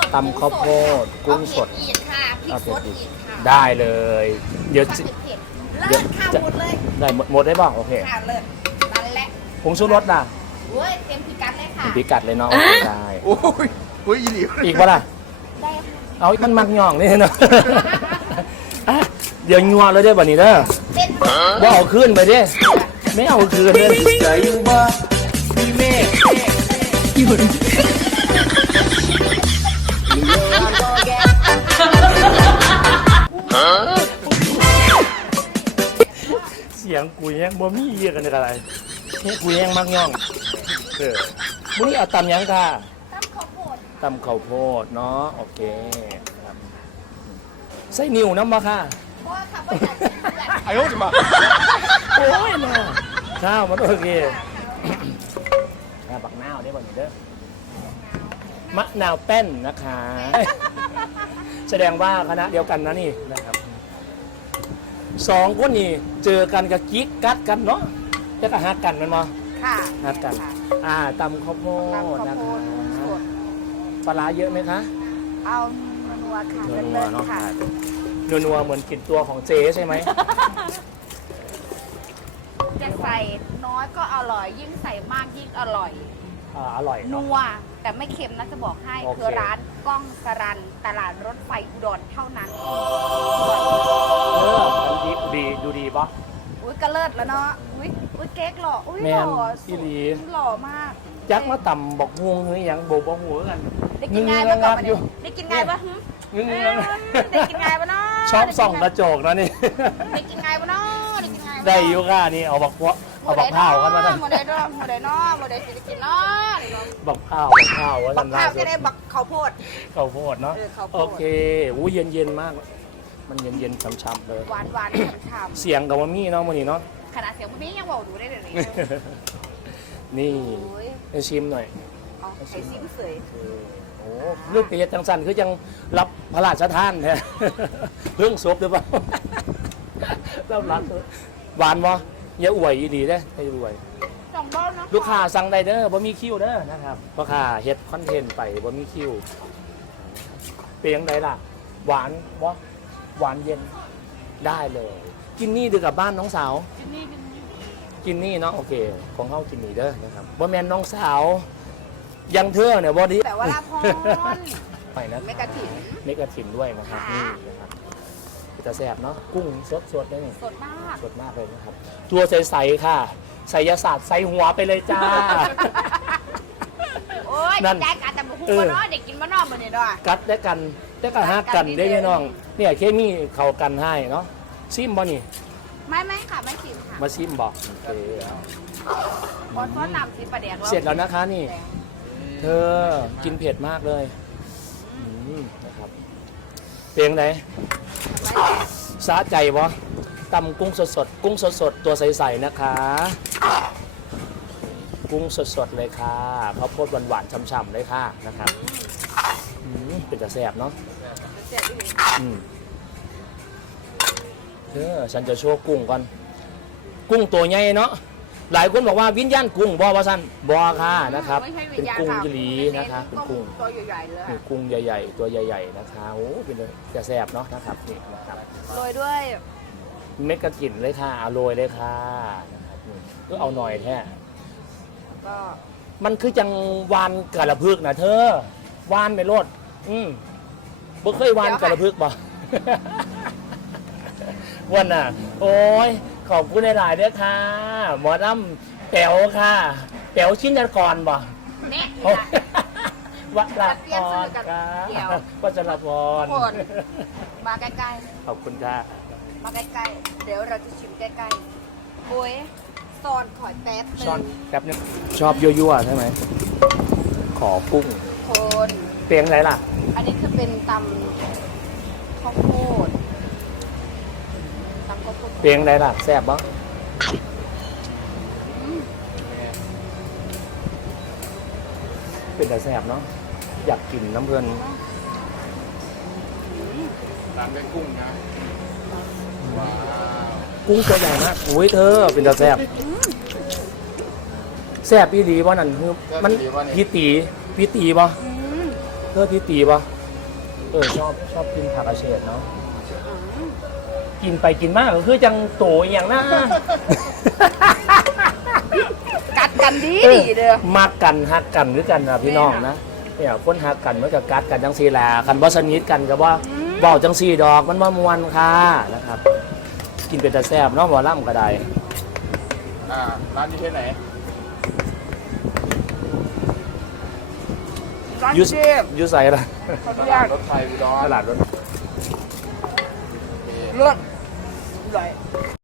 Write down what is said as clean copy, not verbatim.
ตำข้าวโพดกุ้งสดอีกค่ะพริกสดอีกค่ะได้เลย เดี๋ยวเผ็ดเลิศค่ะหมดเลยได้หมดได้บ้างโอเคค่ะเลิศนั่นแหละผงชูรสล่ะเว้ยเต็มพิกัดเลยค่ะพิกัดเลยเนาะได้โอ้ยโอ้ยอีหลีอีกปะล่ะได้ค่ะเอามันย่องนี่เนาะ อ่ะเดี๋ยวงัวเลยได้บ่นี้เด้อเป็นว่าเอาคืนไปดิไม่เอาคืนเลยใจอยู่บ้าพี่เมฆเสียงกูยังบ่มีเยอะกันอะไรเนี่ยกูยังมักย่องมื้อนี้เอาตำยังค่ะตั้มข้าวโพดตำข้าวโพดเนาะโอเคครับใส่นิ้วน้ำมาค่ะเพราะว่าขับไปไหนเพื่อนไอ้โอ้ยมาโอ้ยเนาะข้าวมันโอเคบักนาวได้บ่นี่เด้อมะนาวแป้นนะคะ แสดงว่าคณะเดียวกันนะนี่นะครับสองคนนี่เจอกันกับกิ๊กกัดกันเนาะแล้วก็ฮักกันแมันมั้ค่ะฮักกันตำข้าวโพตั้มดข้าวนะโพคะดกุ้งสดปลาร้าเยอะไหมคะเอานัวๆค่ะนัเลิวศๆเนาะๆค่ะนัวๆเหมือนกลิ่นตัวของเจ๊ใช่ไหมจะใส่น้อยก็อร่อย ยิ่งใส่มากยิ่งอร่อยอร่อยนัเนาะวแต่ไม่เค็มนะจะบอกให้โอเคคือร้านก้องสรันตลาดรถไฟอุดรเท่านั้นมันดีดูดีปะอุ้ยกระเลิศแล้วเนาะอุ้ยเก๊กหล่ออุ้ยแมหนล่ออีหลีหล่อมากยักษ์มาต่ำบอกฮวงเฮ้ยยังโบกบอกหัวกันได้กินไงบ้างก่อนอยู่ได้กินไงบ้างงึงได้กินไงบ้างเนาะชอบส่องกระจกนะนี่ได้กินไงบ้างเนาะได้กินไงได้อยุค่านี่เอาบักเผากันมาทำโมเดลเนาะโมเดลเนาะโมเดลจะได้กินเนาะบักเผาว่าบักทำได้ข้าวสุจะดได้บักข้าวโพดข้าวโพดเนาะข้าวโพดโอเคอู้เย็นมาก มันเย็นช้ำๆเลยหวานฉ่ำเสียงกับว่ามีเนาะมันนี่เนาะๆขนาดเสียงพี่ยังบอกดูได้เลยนี่โอ้ยให้ชิมหน่อยเอาไอ้ซิมเสยโอ้ลูกเปียจังสันคือยังรับพระราชทานแท้ เพิ่งซบหรือเปล่า รับหวานบ่อย่าอวยอีดีเด้อย่าอวยสองบ้านนะลูกค้าสั่งได้เด้อบ่มีคิวเด้อนะครับลูกค้าเฮ็ดคอนเทนต์ไปบ่มีคิวเปียงไดล่ะ หวานบ่หวานเย็นได้เลย กินนี่ดีกับบ้านน้องสาวกินนี่กินนี่กินนี่เนาะโอเคของเฮากินนี่เด้อนะครับบ่แม่นน้องสาวยังเธอเนี่ยบ่ดีแต่ว่าลาพรไปนะไม่กระถิ่นเมกะถิ่นด้วยนะครับค่ะนี่นะครับจะแซ่บเนาะกุ้งสดๆได้นี่สดมากสดมากเลยนะครับ ตัวใสๆค่ะไสยศาสตร์ใส่หัวไปเลยจ้าโอ้ยนั่นใจกัดแต่บุกมาเนาะเด็กกินมานอกมาเนี่ยด้วยกัดได้กันได้กันฮักกันได้พี่น้องเนี่ยเคมีเข้ากันให้เนาะซิมบ่นี่ไม่ค่ะไม่ชิมค่ะมาซิมบอกโอเคพอทอดน้ำซีปลาแดกเสร็จแล้วนะคะนี่ เธอกินเผ็ดมากเลยนะครับเพียงไหนสะใจบ่ตำกุ้งสดๆกุ้งสดๆตัวใสๆนะคะ กุ้งสดๆเลยค่ะข้าวโพดหวานๆฉ่ำๆเลยค่ะนะครับเป็นจะแซ่บเนาะฉันจะโชว์กุ้งก่อนกุ้งตัวใหญ่เนาะหลายคนบอกว่าวิญญาณกุ้งบ่ว่าซั่นบ่ค่ะนะครับเป็นกุ้งยีหลีนะคะเป็นกุ้งตัวใหญ่ๆเลยเป็นกุ้งใหญ่ๆตัวใหญ่ๆนะคะโอ้เป็นจะแซ่บเนาะนะครับนี่นะครับโรยด้วยเม็ดกระถินเลยค่ะเอาโรยเลยค่ะนะครับนี่ก็เอาหน่อยแท้ก็มันคือจังวานกระพึกนะเธอวานไปโลดบ่เคยวานกระพึกบ่ วันน่ะ โอ้ยขอบคุณหลายๆด้วยค่ะ หมอดำแป๋วค่ะแป๋วชิ้นกรบ่เนี่ยวัชรพรค่ะวัชรพรมาใกล้ขอบคุณค่ะๆมาใกล้ๆเดี๋ยวเราจะชิมใกล้ๆโอ้ยซอนขอยแป๊บนึช้อนงแป๊บนึงชอบยั่วๆใช่ไหมขอกุ้งคนเปลียงอะไรล่ะอันนี้คือเป็นตำข้าวโพดตำข้าวโพดเปลียงอะไรล่ะแซ่บบ่เป็นแต่แซ่บเนาะอยากกินน้ำเพลินตามด้วยกุ้งนะว้าวกุ้งตัวใหญ่มากโอ้ยเธอเป็นแต่แซ่บแซ่บพี่ดีบ่นั่นคือมันพี่ตีบ่เธอพี่ตีบ่ชอบกินผักกระเฉดเนาะกินไปกินมากก็คือจังโตอย่างน่ากัดกันดีดีเด้อมักกันฮักกันหรือกันนะพี่น้องนะเนี่ยคนฮักกันมันก็กัดกันจังซีแหละคันบ่สนิทกันก็ว่าเว้าจังซีดอกมันว่ามวนค่ะนะครับ กินเป็นตาแซ่บเนาะบ่ล่ำก็ได้ร้านนี้ที่ไหนร้านยุเชฟยุใส่ละขออตนุลาญาดตรถไฟอุดรตลาดรถเลือดไหล